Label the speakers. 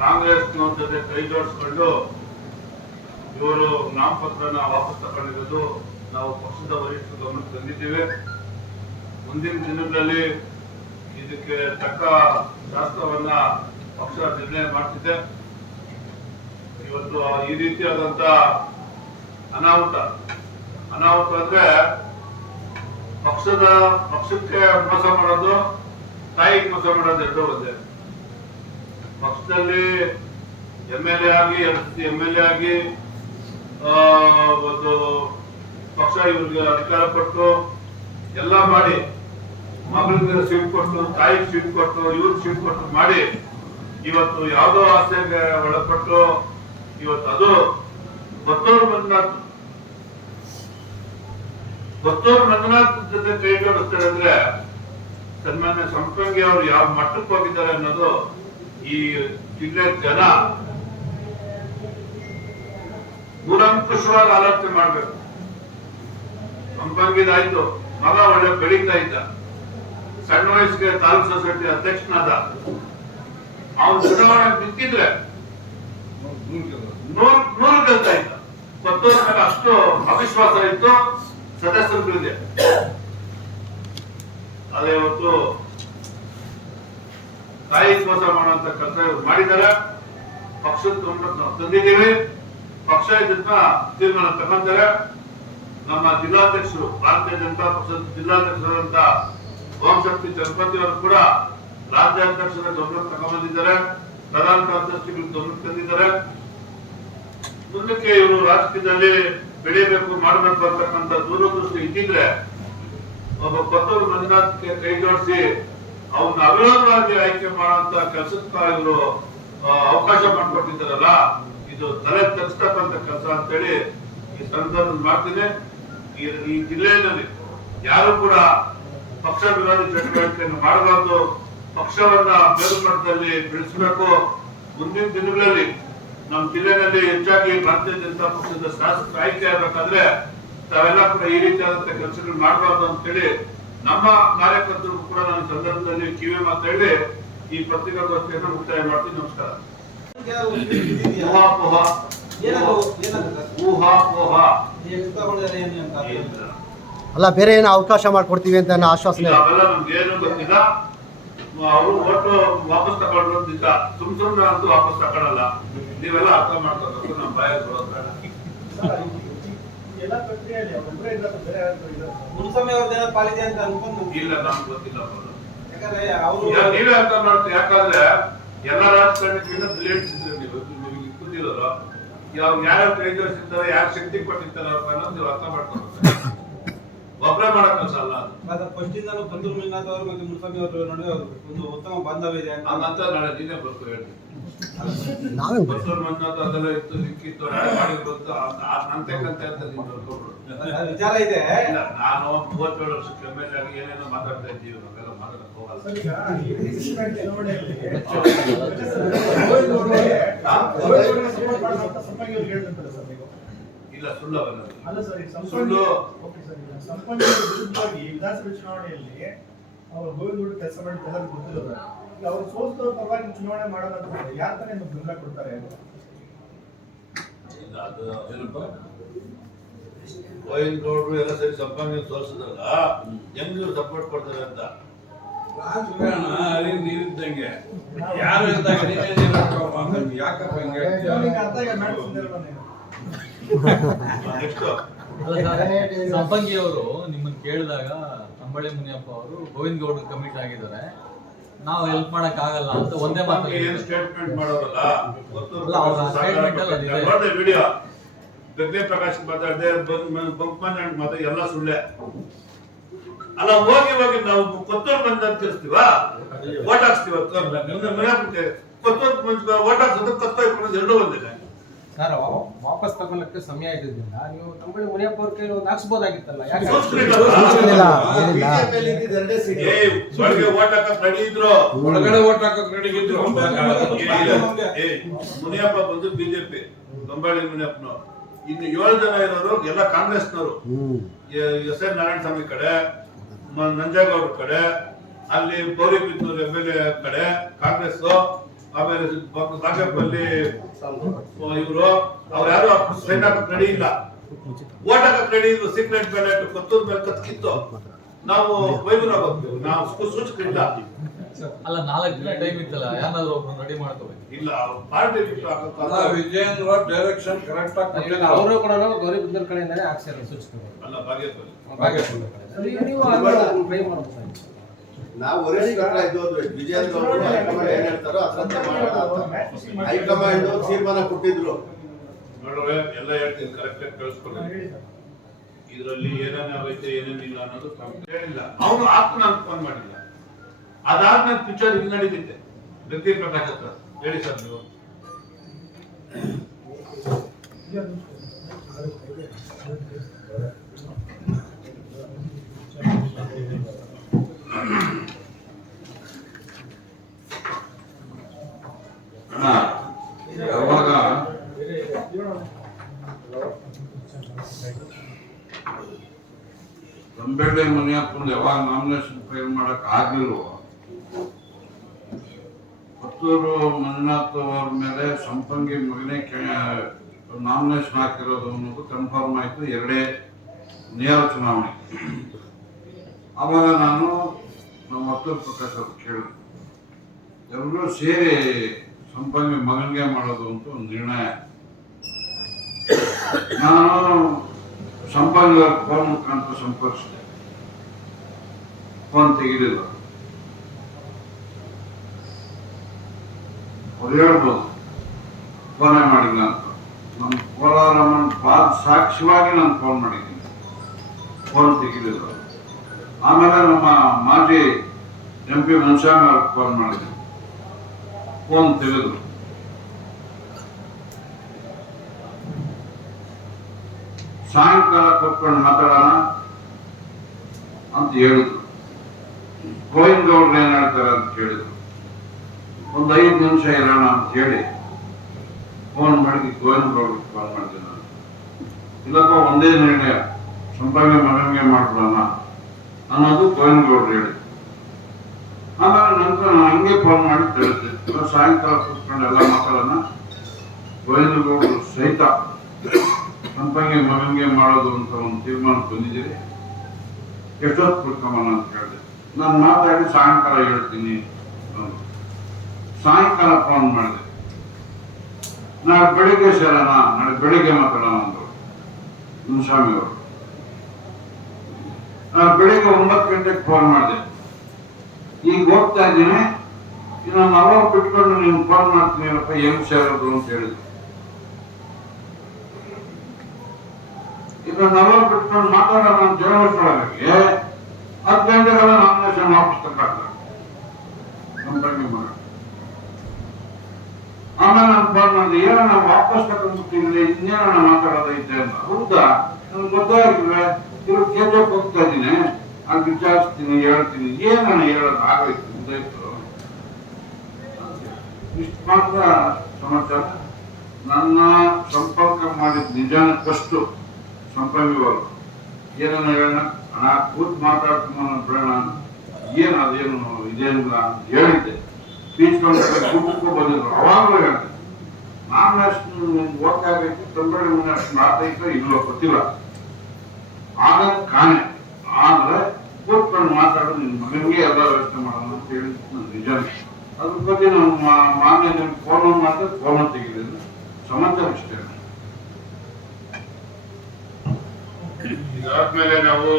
Speaker 1: ಕಾಂಗ್ರೆಸ್ನವ್ರ ಜೊತೆ ಕೈ ಜೋಡಿಸ್ಕೊಂಡು ಇವರು ನಾಮಪತ್ರನ ವಾಪಸ್ ತಗೊಂಡಿರೋದು ನಾವು ಪಕ್ಷದ ವರಿಷ್ಠ ಗಮನಕ್ಕೆ ತಂದಿದ್ದೇವೆ. ಮುಂದಿನ ದಿನಗಳಲ್ಲಿ ಇದಕ್ಕೆ ತಕ್ಕ ಶಾಸ್ತ್ರವನ್ನ ಪಕ್ಷ ನಿರ್ಣಯ ಮಾಡ್ತಿದೆ. ಇವತ್ತು ಈ ರೀತಿಯಾದಂತ ಅನಾಹುತ. ಅನಾಹುತ ಅಂದ್ರೆ ಪಕ್ಷದ, ಪಕ್ಷಕ್ಕೆ ಮೋಸ ಮಾಡೋದು, ತಾಯಿಗೆ ಮೋಸ ಮಾಡೋದು ಎರಡೂ ಒಂದೇ. ಪಕ್ಷದಲ್ಲಿ ಎಂ ಎಲ್ ಎ ಆಗಿ ಎಂ ಎಲ್ ಎ ಆಗಿ ಒಂದು ಪಕ್ಷ ಇವ್ರಿಗೆ ಅಧಿಕಾರ ಕೊಟ್ಟು ಎಲ್ಲ ಮಾಡಿ, ಮಗಳಿಗೆ ಸೀಟ್ ಕೊಟ್ಟು, ತಾಯಿಗೆ ಸೀಟ್ ಕೊಟ್ಟು, ಇವ್ರಿಗೆ ಸೀಟ್ ಕೊಟ್ಟು ಮಾಡಿ, ಇವತ್ತು ಯಾವುದೋ ಆಸೆಗೆ ಒಳಪಟ್ಟು ಇವತ್ತು ಅದು ಗೊತ್ತೂರು ಮಂಜುನಾಥ್ ಗೊತ್ತೂರು ಮಂಜುನಾಥ್ ಜೊತೆ ಕೈ ಜೋಡಿಸ್ತಾರೆ ಅಂದ್ರೆ ಸನ್ಮಾನ್ಯ ಸಂಪಂಗಿ ಅವರು ಯಾವ ಮಟ್ಟಕ್ಕೆ ಹೋಗಿದ್ದಾರೆ ಅನ್ನೋದು ಈ ಜಿಲ್ಲೆ ಜನ ಕೂಲಂಕುಷವಾಗಿ ಆಲೋಚನೆ ಮಾಡ್ಬೇಕು. ಸಂಪಂಗಿದಾಯ್ತು ಮಗ ಒಳ್ಳೆ ಬೆಳೀತಾ ಇದ್ದ. ಸಣ್ಣ ವಯಸ್ಸಿಗೆ ತಾಲೂಕ್ ಸೊಸೈಟಿ ಅಧ್ಯಕ್ಷನಾದ. ಅವನು ಚುನಾವಣೆ ಬಿತ್ತಿದ್ರೆ ನೂರ್ ಗೆಲ್ತಾ ಇದ್ದ. ಗೊತ್ತೂರ ಮೇಲೆ ಅಷ್ಟು ಅವಿಶ್ವಾಸ ಇತ್ತು. ಸದಸ್ಯರು ಅದೇ ಇವತ್ತು ತಾಯಿ ಕೋಸ ಮಾಡುವಂತ ಕೆಲಸ ಇವ್ರು ಮಾಡಿದ್ದಾರೆ. ಪಕ್ಷದ ತಂದಿದ್ದೀವಿ. ಪಕ್ಷ ಇದನ್ನ ತೀರ್ಮಾನ ತಗೊಂತಾರೆ. ನಮ್ಮ ಜಿಲ್ಲಾಧ್ಯಕ್ಷರು, ಭಾರತೀಯ ಜನತಾ ಪಕ್ಷದ ಜಿಲ್ಲಾಧ್ಯಕ್ಷರಾದಂತ ಓಂಶಕ್ತಿ ಚಂದ್ರಪತಿ ಅವರು ಕೂಡ ರಾಜ್ಯಾಧ್ಯಕ್ಷರ ಗಮನ ತಗೊಂಡಿದ್ದಾರೆ ಪ್ರಧಾನ ಕಾರ್ಯದರ್ಶಿಗಳು ಗಮನ ತಂದಿದ್ದಾರೆ. ಮುಂದಕ್ಕೆ ಇವರು ರಾಜಕೀಯದಲ್ಲಿ ಬೆಳೆಯಬೇಕು, ಮಾಡಬೇಕು ಅಂತಕ್ಕಂಥ ದೂರದೃಷ್ಟಿ ಇದ್ದಿದ್ರೆ, ಒಬ್ಬ ಕೊತ್ತೂರು ಮಂಜುನಾಥ್ ಕೈ ಜೋಡಿಸಿ ಅವನ್ನ ಅವಿರೋಧವಾಗಿ ಆಯ್ಕೆ ಮಾಡುವಂತ ಕೆಲಸಕ್ಕಾಗಿರು ಅವಕಾಶ ಮಾಡಿಕೊಟ್ಟಿದ್ದಾರಲ್ಲ, ಇದು ತಲೆ ತಗ್ಸ್ತಕ್ಕಂಥ ಕೆಲಸ ಅಂತೇಳಿ ಈ ಸಂದರ್ಭ ಮಾಡ್ತೀನಿ. ಈ ಜಿಲ್ಲೆಯಲ್ಲಿ ಯಾರು ಕೂಡ ಪಕ್ಷ ವಿರೋಧಿ ಚಟುವಟಿಕೆಯನ್ನು ಮಾಡಬಾರ್ದು. ಪಕ್ಷವನ್ನ ಮೇಲ್ಮಟ್ಟದಲ್ಲಿ ಬೆಳೆಸಬೇಕು ಮುಂದಿನ ದಿನಗಳಲ್ಲಿ ನಮ್ಮ ಜಿಲ್ಲೆಯಲ್ಲಿ ಹೆಚ್ಚಾಗಿ ಭಾರತೀಯ ಜನತಾ ಪಕ್ಷದ ಶಾಸಕರು ಆಯ್ಕೆ ಆಗ್ಬೇಕಾದ್ರೆ ತಾವೆಲ್ಲ ಕೂಡ ಈ ರೀತಿಯಾದಂತ ಕೆಲಸಗಳು ಮಾಡಬಾರ್ದು ಅಂತೇಳಿ ನಮ್ಮ ಕಾರ್ಯಕರ್ತರು ಕೂಡ ನಾನು ಸಂದರ್ಭದಲ್ಲಿ ಕಿವಿ ಮಾತಾಡಿ ಈ ಪತ್ರಿಕಾಗೋಷ್ಠಿಯನ್ನು ಮುಕ್ತಾಯ ಮಾಡ್ತೀನಿ. ನಮಸ್ಕಾರ.
Speaker 2: ಅಲ್ಲ ಬೇರೆ ಏನೋ ಅವಕಾಶ ಮಾಡ್ಕೊಡ್ತೀವಿ ಅಂತ ಅನ್ನೋ ಆಶ್ವಾಸನೆ?
Speaker 1: ಇಲ್ಲ, ಅವೆಲ್ಲ ನಮ್ಗೆ ಏನು ಗೊತ್ತಿಲ್ಲ. ಅವರು ಒಟ್ಟು ವಾಪಸ್ ತಗೊಂಡಿದ್ದ ಸುಮ್ ಸುಮ್ಮನೆ ಅಂತೂ ವಾಪಸ್ ತಗೊಳ್ಳಲ್ಲ ನೀವೆಲ್ಲ ಅರ್ಥ ಮಾಡ್ಕೋಬೇಕು ನಮ್ಮ ಬಾಯಲ್ಲಿ ಬರೋದು
Speaker 3: ಮುನ್ಸ್ವಾಮಿ ಅವ್ರದ್ದೇನೋ ಪಾಲಿದೆ ಅಂತ ಅನ್ಕೊಂಡು
Speaker 1: ಇಲ್ಲ ನಮ್ಗೆ ಗೊತ್ತಿಲ್ಲ ಅವರು
Speaker 3: ಯಾಕಂದ್ರೆ ಅವರು
Speaker 1: ಈಗ ನೀವೇ ಅರ್ಥ ಮಾಡ್ತೀವಿ ಯಾಕಂದ್ರೆ ಎಲ್ಲ ರಾಜಕಾರಣಿಗಳಿಂದ ಬ್ಲೇಡ್ಸ್ ನೀವು. ನಿಮಗೆ ಕೂತಿರೋರು ಜೋಡಿಸಿರ್ತಾರೆ ಯಾರು ಶಕ್ತಿ ಕೊಟ್ಟಿರ್ತಾರೆ ಅಂತ ಅನ್ನೋದು ನೀವು ಅರ್ಥ ಮಾಡ್ಕೊಬೇಕು ಒಬ್ಬರೇ ಮಾಡಕ್ ಅಲ್ಲ ಅದು.
Speaker 3: ಫಸ್ಟ್ ಇಂದಾನು ಬಂದ್ರು ಮೀನಾಥ್ ಅವರು ಮತ್ತು ಮುನ್ಸ್ವಾಮಿ ಅವರು ನಡುವೆ ಒಂದು ಉತ್ತಮ ಬಾಂಧವ್ಯ ಇದೆ ಅಂತ.
Speaker 1: ನಾಳೆ ನೀನೇ ಬರ್ತು ಹೇಳ್ತೀನಿ
Speaker 2: ನಾವೇ
Speaker 1: ಬಸವರ ಮಂಜುನಾಥ ಅದೆಲ್ಲ ಇತ್ತು ಸಿಕ್ಕಿತ್ತು ಅಂತ ಬರ್ಕೊಬಿಡು
Speaker 3: ವಿಚಾರ ಇದೆ.
Speaker 1: ಇಲ್ಲ ನಾನು ಮೂವತ್ತೇಳು ವರ್ಷಕ್ಕೆ ಎಂ ಎಲ್ ಆಗಿ ಏನೇನೋ ಮಾತಾಡ್ತಾ ಇದ್ದೀವಿ ನಾವೆಲ್ಲ ಮಾತಾಡಕ್ ಹೋಗಲ್ಲ. ಇಲ್ಲ ಸುಳ್ಳು ಅವೆಲ್ಲ.
Speaker 4: ಅಲ್ಲ ಸರ್, ಈಗ
Speaker 1: ಸುಳ್ಳು.
Speaker 4: ಓಕೆ ಸರ್, ಈಗ ಅವ್ರ ವಿರುದ್ಧವಾಗಿ ವಿಧಾನಸಭೆ ಚುನಾವಣೆಯಲ್ಲಿ ಅವರು ಗೋವಿಂದ ಕೆಲಸ ಮಾಡಿ ಎಲ್ಲರಿಗೂ ಗೊತ್ತಿರೋದು ಈಗ ಅವ್ರು ಸೋಸ್ತವ್ರ ಪರವಾಗಿ ಚುನಾವಣೆ ಮಾಡೋಣ ಅಂತ ಯಾರ ತಾನೇ ನಿಮ್ಗೆ ಬೆಂಬಲ ಕೊಡ್ತಾರೆ?
Speaker 1: ಇಲ್ಲ, ಅದು ಏನಪ್ಪ? ಗೋವಿಂದ ಗೌಡರು ಎಲ್ಲ ಸರಿ ಸಂಪನ್ಮೂಲ ತೋರಿಸಿದ್ರಲ್ಲ ಹೆಂಗ್ ಸಪೋರ್ಟ್ ಕೊಡ್ತಾರೆ ಅಂತ?
Speaker 5: ಹರಿದು ನೀರಿದ್ದಂಗೆ ಯಾರು ಇದ್ದಾಗ ನೀರು. ಯಾಕಪ್ಪ ಹಿಂಗೆ
Speaker 6: ಸಂಪಂಗಿ ಅವರು ನಿಮ್ಮನ್ನ ಕೇಳಿದಾಗ ಅಂಬಳೆ ಮುನಿಯಪ್ಪ ಅವರು ಗೋವಿಂದ ಗೌಡ ಕಮಿಟ್ ಆಗಿದ್ದಾರೆ. ನಾವು ಹೆಲ್ಪ್ ಮಾಡಕ್ ಆಗಲ್ಲ ಅಂತ ಒಂದೇ ಮಾತು
Speaker 1: ಏನ್ ಸ್ಟೇಟ್ಮೆಂಟ್ ಮಾಡೋರಲ್ಲ ಗೊತ್ತು
Speaker 6: ಅಲ್ಲ, ಅವ್ರ statement ಅಲ್ಲಿ ಅದಿದೆ.
Speaker 1: ನೋಡಿದೆ ವಿಡಿಯೋ ಬೆಗ್ಗೆ ಪ್ರಕಾಶ್ ಮಾತಾಡಿದೆ ಬಂಕ್ಮನ್ ಮಾತಾ ಎಲ್ಲ ಸುಳ್ಳೆ. ಅಲ್ಲ ಹೋಗಿ ಹೋಗಿ ನಾವು ಕೊತ್ತೂರು ಬಂದ ಅಂತ ತಿಳಿಸ್ತೀವ? ಓಟ್ ಹಾಕ್ಸ್ತೀವ? ಕೊತ್ತೂರು ಓಟ್ ಹಾಕ್ಸೋದು ಕತ್ತ ಇಟ್ಕೊಂಡು ಎರಡೂ ಒಂದಿದೆ
Speaker 7: ಸರ್ ವಾಪಸ್ ತಗೊಳ್ಳಕ್ಕೆ ಸಮಯ ಇದ್ದಿದ್ದಿಲ್ಲ. ನೀವು ತಂಬಳಿ ಮುನಿಯಪ್ಪ ಅವ್ರ ಕೈಲಿ ಒಂದು ಹಾಕ್ಸ್ಬೋದಾಗಿತ್ತಲ್ಲ.
Speaker 5: ಒಳಗಡೆ ಓಟ್ ಹಾಕಕ್ ರೆಡಿ ಇದ್ರು?
Speaker 1: ಮುನಿಯಪ್ಪ ಬಂದು ಬಿಜೆಪಿ ಕಂಬಳಿ ಮುನಿಯಪ್ಪನವ್ರು. ಇನ್ನು ಏಳು ಜನ ಇರೋರು ಎಲ್ಲ ಕಾಂಗ್ರೆಸ್ನವರು. ಎಸ್ ಎನ್ ನಾರಾಯಣ ಸ್ವಾಮಿ ಕಡೆ ನಂಜೇಗೌಡ ಕಡೆ ಅಲ್ಲಿ Gowri Biddur M L A ಕಡೆ ಕಾಂಗ್ರೆಸ್ ಆಮೇಲೆ ಸಾಗಪ್ಪಲ್ಲಿ ಇವರು ಅವ್ರ ಯಾರು ಸೈನ್ ಹಾಕಕ್ ರೆಡಿ ಇಲ್ಲ. ಓಟ್ ಹಾಕಕ್ ರೆಡಿ ಇದ್ರು ಸೀಕ್ರೆಟ್ ಬ್ಯಾಲೆಟ್ ಕತ್ತೂರ್ ಮೇಲೆ ಕತ್ಕಿತ್ತು ನಾವು ಬೈದೂರ ಹೋಗ್ತೀವಿ. ನಾವು ಸೂಚಕ ಇಲ್ಲ.
Speaker 6: ಅಲ್ಲ ನಾಲ್ಕು ದಿನ ಟೈಮ್ ಇತ್ತಲ್ಲ ಯಾರಾದ್ರೂ ಒಬ್ರು ರೆಡಿ ಮಾಡ್ಕೋಬೇಕು?
Speaker 1: ಇಲ್ಲ ಪಾರ್ಟಿ
Speaker 5: ಅಲ್ಲ ವಿಜಯೇಂದ್ರ ಡೈರೆಕ್ಷನ್ ಕರೆಕ್ಟ್ ಆಗಿ
Speaker 7: ಅವರು ಕೂಡ ಗೌರಿ ಬಂದರ್ ಕಡೆಯಿಂದಾನೇ ಹಾಕ್ಸಿರೋ ಸೂಚಿಸ್ತಾರೆ
Speaker 1: ಅಲ್ಲ ಬಾಗೇಪಲ್ಲಿ
Speaker 7: ನೀವು ಅದನ್ನ ಟ್ರೈ ಮಾಡ್ಬೋದು
Speaker 8: ನಾವು ವರಿಷ್ಠರ ಇದು ವಿಜಯೇಂದ್ರ ಅವರು ಹೈಕಮಾಂಡ್ ಏನ್ ಹೇಳ್ತಾರೋ ಅದರಂತೆ ಮಾಡೋಣ ಅಂತ. ಹೈಕಮಾಂಡ್ ತೀರ್ಮಾನ ಕೊಟ್ಟಿದ್ರು.
Speaker 1: ನೋಡ್ರೆ ಎಲ್ಲ ಹೇಳ್ತೀನಿ ಕರೆಕ್ಟ್ ಆಗಿ ಕಳಿಸ್ಕೊಳ್ಳಿ. ಇದರಲ್ಲಿ ಏನೇನ್ ಆಗೈತೆ ಏನೇನಿಲ್ಲ ಅನ್ನೋದು ಕಮ್ಮಿ ಹೇಳಿಲ್ಲ ಅವನು ಆತ್ಮ ನಾನು ಫೋನ್ ಮಾಡಿಲ್ಲ. ಅದಾದ್ಮೇಲೆ ಪಿಕ್ಚರ್ ಇಲ್ಲಿ ನಡೀತಿದ್ದೆ ವ್ಯಕ್ತಿ ಪ್ರಕಾಶ್ ಹತ್ರ. ಹೇಳಿ ಸರ್ ನೀವು.
Speaker 5: ರಂಬೆಳ್ಳಿ ಮುನಿಯಪ್ಪನ ಯಾವಾಗ ನಾಮಿನೇಷನ್ ಫೈಲ್ ಮಾಡಕ್ ಆಗ್ಲಿಲ್ವೋ? ಹತ್ತೂರು ಮಂಜುನಾಥ್ ಅವ್ರ ಮೇಲೆ ಸಂಪಂಗಿ ಮಗನೇ ನಾಮಿನೇಷನ್ ಹಾಕಿರೋದು ಅನ್ನೋದು ಕನ್ಫರ್ಮ್ ಆಯ್ತು, ಎರಡೇ ನೇರ ಚುನಾವಣೆ. ಆವಾಗ ನಾನು ನಮ್ಮ ವರ್ತೂರ್ ಪ್ರಕಾಶ್ ಅವ್ರು ಕೇಳಿದೆ. ಎಲ್ಲರೂ ಸೇರಿ ಸಂಪಂಗಿ ಮಗನಿಗೆ ಮಾಡೋದು ಅಂತ ಒಂದು ನಿರ್ಣಯ. ನಾನು ಅವ್ರ ಫೋನ್ ಮುಖಾಂತರ ಸಂಪರ್ಕಿಸಿದೆ. ಫೋನ್ ತೆಗಿಲಿಲ್ಲ ಅವ್ರು ಹೇಳ್ಬೋದು, ಫೋನೇ ಮಾಡಿಲ್ಲ ಅಂತ. ನಮ್ಮ ಕೋಲಾರಮ್ಮನ ಪಾದ ಸಾಕ್ಷಿಯಾಗಿ ನಾನು ಫೋನ್ ಮಾಡಿದ್ದೀನಿ. ಫೋನ್ ತೆಗಿಲಿಲ್ಲ ಆಮೇಲೆ ನಮ್ಮ ಮಾಜಿ ಎಂ ಪಿ ಮುನ್ಸ್ವಾಮಿ ಅವ್ರಿಗೆ ಫೋನ್ ಮಾಡಿದೆ. ಫೋನ್ ತೆಗೆದ್ರು. ಸಾಯಂಕಾಲ ಕೂತ್ಕೊಂಡು ಮಾತಾಡೋಣ ಅಂತ ಹೇಳಿದ್ರು. ಗೋವಿಂದ ಅವ್ರು ಏನ್ ಹೇಳ್ತಾರೆ ಅಂತ ಕೇಳಿದ್ರು. ಒಂದು ಐದು ನಿಮಿಷ ಇರೋಣ ಅಂತ ಹೇಳಿ ಫೋನ್ ಮಾಡಿ ಗೋವಿಂದ ಅವ್ರಿಗೆ ಫೋನ್ ಮಾಡ್ತೀನಿ ನಾನು. ಇಲ್ಲಪ್ಪ, ಒಂದೇ ನಿರ್ಣಯ. ಸಂಪಾದನೆ ಮನವಿಗೆ ಮಾಡ್ಬಿಡೋಣ ಅನ್ನೋದು ಗೋವಿಂದ ಗೌಡ್ರು ಹೇಳಿದ್ರು. ಆಮೇಲೆ ನಂತರ ನಾನು ಹಂಗೆ ಫೋನ್ ಮಾಡಿ ತಿಳಿಸಿದೆ ಸಾಯಂಕಾಲ ಕೂತ್ಕೊಂಡು ಎಲ್ಲ ಮಾತಾಡೋಣ. ಗೋವಿಂದ ಗೌಡರು ಸಹಿತ ಸಂಪಂಗಿ ಮನಂಗೆ ಮಾಡೋದು ಅಂತ ಒಂದು ತೀರ್ಮಾನ ಬಂದಿದ್ದೀರಿ? ಎಷ್ಟೊತ್ತು ಕುತ್ಕೊಂಬನ ಅಂತ ಹೇಳಿದೆ. ನಾನು ಮಾತಾಡಿ ಸಾಯಂಕಾಲ ಹೇಳ್ತೀನಿ. ಸಾಯಂಕಾಲ ಫೋನ್ ಮಾಡಿದೆ. ನಾಳೆ ಬೆಳಿಗ್ಗೆ ಸೇರೋಣ ನಾಳೆ ಬೆಳಿಗ್ಗೆ ಮಾತಾಡೋಣ ಅಂದರು ಮುನ್ಸ್ವಾಮಿಯವರು. ನಾನು ಬೆಳಿಗ್ಗೆ ಒಂಬತ್ತು ಗಂಟೆಗೆ ಫೋನ್ ಮಾಡಿದೆ. ಈಗ ಹೋಗ್ತಾ ಇದ್ದೀನಿ. ನಾನು ಅವಾಗ ಬಿಟ್ಕೊಂಡು ನೀನು ಫೋನ್ ಮಾಡ್ತೀನಿರಪ್ಪ ಹೆಂಗ್ ಸೇರೋದು ಅಂತ ಹೇಳಿದ್ರು. ಈಗ ನಾವು ಬಿಟ್ಕೊಂಡು ಮಾತಾಡೋಣ ಅಂತ ಜನವರಿಸೊಳಗೆ ಹತ್ತು ಗಂಟೆಗೆಲ್ಲ ನಾಮಿನೇಷನ್ ವಾಪಸ್ ಮಾಡಿ ಆಮೇಲೆ ನಾನು ಫೋನ್ ಏನೋ ವಾಪಸ್ ತಗೊಂಡ್ಬಿಟ್ಟಿದ್ರೆ ಇನ್ನೇನಣ್ಣ ಮಾತಾಡೋದೈತೆ ಅಂತ. ಹೌದಾ? ನನ್ಗೆ ಗೊತ್ತಾಗಿಲ್ವೇ ಇವ್ರು ಕೆಜಪ್ ಹೋಗ್ತಾ ಇದ್ದೀನಿ. ಅಲ್ಲಿ ವಿಚಾರಿಸ್ತೀನಿ, ಹೇಳ್ತೀನಿ. ಏನಣ್ಣ ಹೇಳೋದು? ಆಗೋಯ್ತು, ಮುಗ್ದೋಯ್ತು. ಇಷ್ಟು ಮಾತ್ರ ಸಮಾಚಾರ. ನನ್ನ ಸಂಪರ್ಕ ಮಾಡಿದ ನಿಜಾನ ಫಸ್ಟು ಸಂಪಂಗಿವರು ಏನನ್ನ ಹೇಳೋಣ ನಾ ಕೂತ್ ಮಾತಾಡ್ತೀನಿ ಪ್ರಾಣ ಏನು ಅದೇನು ಅಂತ ಹೇಳಿದ್ದೆ. ಕುಟುಂಬಕ್ಕೂ ಬಂದಿದ್ರು. ಅವಾಗಲೂ ಹೇಳಿದೆ. ನಾನು ಅಷ್ಟು ಓದ್ತಾ ಬೇಕು ತಂಬಳಿ ಮಾತೈತೋ ಇಲ್ಲೋ ಗೊತ್ತಿಲ್ಲ. ಆಗ ಕಾಣೆ. ಆದ್ರೆ ಕೂತ್ಕೊಂಡು ಮಾತಾಡೋದು ನಿನ್ನ ಮಗನಿಗೆ ಎಲ್ಲ ವ್ಯವಸ್ಥೆ ಅಂತ ಹೇಳಿ ನಿಜ ಅದ್ರ ಬಗ್ಗೆ ನಾನು ಮಾನ್ಯ ಫೋನ್ ಮಾತ್ರ ಫೋನ್ ತೆಗಿಲಿಲ್ಲ ಸಮಂತ ಇಷ್ಟೇ
Speaker 1: ಇದಾದ್ಮೇಲೆ ನಾವು